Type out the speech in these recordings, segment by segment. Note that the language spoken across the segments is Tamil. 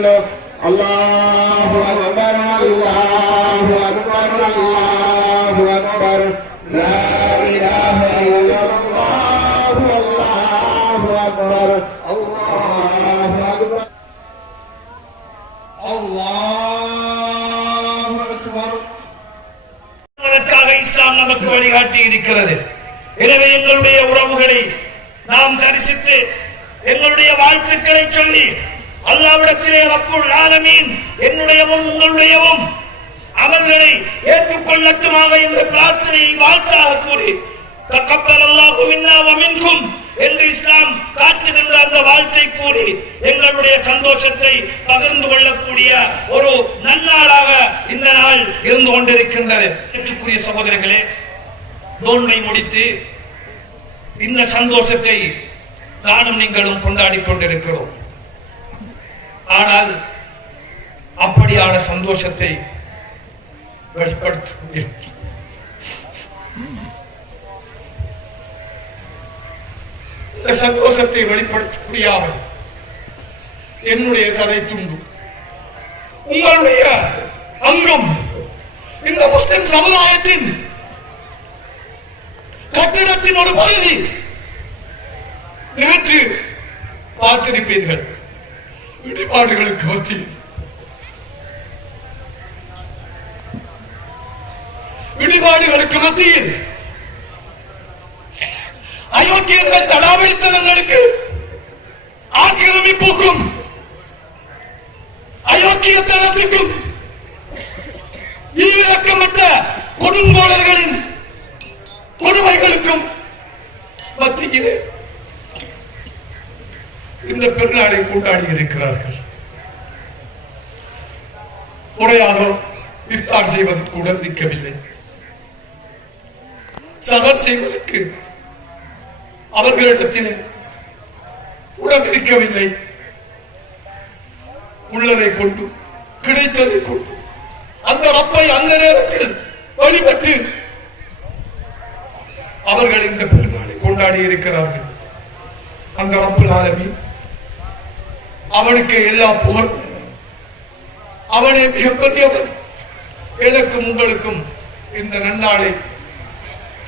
கொண்டு அல்லாஹு அக்பர் அல்லாஹு அக்பர் அல்லாஹு அக்பர் லா இலாஹ இல்லல்லாஹு அல்லாஹு அக்பர் அல்லாஹு அக்பர் அல்லாஹு அக்பர். அதற்காக இஸ்லாம் நமக்கு வழிகாட்டி இருக்கிறது. எனவே எங்களுடைய உறவுகளை நாம் தரிசித்து எங்களுடைய வாழ்த்துக்களை சொல்லி அல்லாஹ்விடத்திலே ரப்புல் ஆலமீன் என்னுடையவும் உங்களுடையவும் அமல்களை ஏற்றுக்கொள்ளட்டுமாக இந்த பிரார்த்தனையை வாழ்த்தாக கூறி தக்கபல் அல்லாஹு மின்னா வ மின்கும் என்று இஸ்லாம் காட்டுகின்ற அந்த வாழ்த்தை கூறி எங்களுடைய சந்தோஷத்தை பகிர்ந்து கொள்ளக்கூடிய ஒரு நன்னாளாக இந்த நாள் இருந்து கொண்டிருக்கின்றது. ஏற்றுக்குரிய சகோதரர்களே, நோன்பை முடித்து இந்த சந்தோஷத்தை நானும் நீங்களும் கொண்டாடி கொண்டிருக்கிறோம். ஆனால் அப்படியான சந்தோஷத்தை வெளிப்படுத்த முடியும். இந்த சந்தோஷத்தை வெளிப்படுத்த முடியாமல் என்னுடைய சதை துண்டு, உங்களுடைய அங்கம் இந்த முஸ்லிம் சமுதாயத்தின் கட்டிடத்தின் ஒரு பகுதி. நேற்று பார்த்திருப்பீர்கள், இடிபாடுகளுக்கு மத்தியில் அயோக்கியர்கள் தடாவடித்தனங்களுக்கு ஆக்கிரமிப்புக்கும் அயோக்கியத்தனத்திற்கும் ஈவிரக்கமற்ற கொடுங்கோளர்களின் கொடுமைகளுக்கும் மத்தியிலே இந்த பெருநாளை கொண்டாடி இருக்கிறார்கள். முறையாக இஃப்தார் செய்வதற்கு உடனடிக்கவில்லை, சகர் செய்வதற்கு அவர்களிடத்திலே உடனிருக்கவில்லை. உள்ளதை கொண்டு கிடைத்ததை கொண்டு அந்த ரப்பை அந்த நேரத்தில் வழிபட்டு அவர்கள் இந்த பெருநாளை கொண்டாடி இருக்கிறார்கள். அந்த ரப்புல் ஆலமீன் அவனுக்கு எல்லா புகழும், அவனே மிகப்பெரியவன். எனக்கும் உங்களுக்கும் இந்த நன்னாளை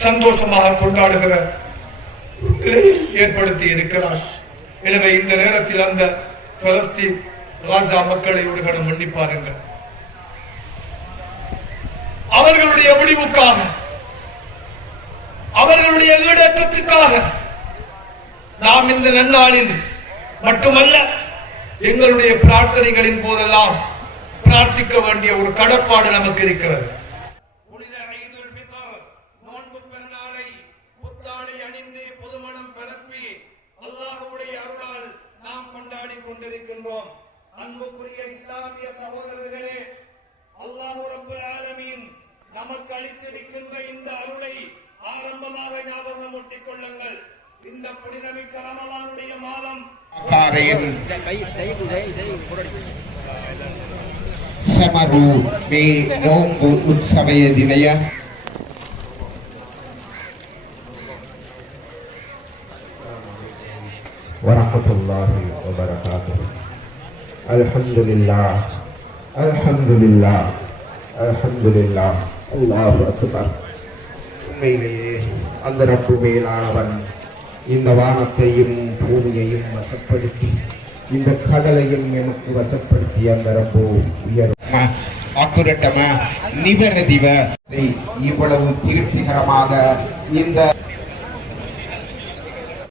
சந்தோஷமாக கொண்டாடுகிற ஒரு நிலையை ஏற்படுத்தி இருக்கிறார். எனவே இந்த நேரத்தில் அந்த பலஸ்தீன் காசா மக்களை ஒரு கணம் எண்ணி பாருங்கள். அவர்களுடைய முடிவுக்காக, அவர்களுடைய ஈடேற்றத்திற்காக நாம் இந்த நன்னாளில் மட்டுமல்ல, எங்களுடைய பிரார்த்தனைகளின் போதெல்லாம் பிரார்த்திக்க வேண்டிய ஒரு கடப்பாடு நமக்கு இருக்கிறது. நோன்பு பெருநாளை புத்தாடை அணிந்து புதுமணம் பரப்பி அல்லாஹ்வுடைய அருளால் நாம் கொண்டாடி கொண்டிருக்கின்றோம். அன்புக்குரிய இஸ்லாமிய சகோதரர்களே, அல்லாஹ் ரப்புல் ஆலமீன் நமக்கு அளித்திருக்கின்ற இந்த அருளை ஆரம்பமாக ஞாபகம் ஊட்டிக் கொள்ளுங்கள். இந்த புனிதமிக்க ரமலானுடைய மாதம் සමරු මේ නෝම්බු උත්සවයේ දිනය වරහමතුල්ලාහි වබරකාතුහු. අල්හම්දුලිල්ලාහ් அல்ஹம்துலில்லாஹ் அல்ஹம்துலில்லாஹ் அல்லாஹு அக்பர். உண்மையிலேயே அந்த ரப்பு மேலானவன் இந்த வானத்தையும் பூமியையும் வசப்படுத்தி இந்த கடலையும் எமக்கு வசப்படுத்தி அந்த ரப்பு உயர்மா அக்குரட்டமா நிவரதிவ இவ்வளவு திருப்திகரமாக இந்த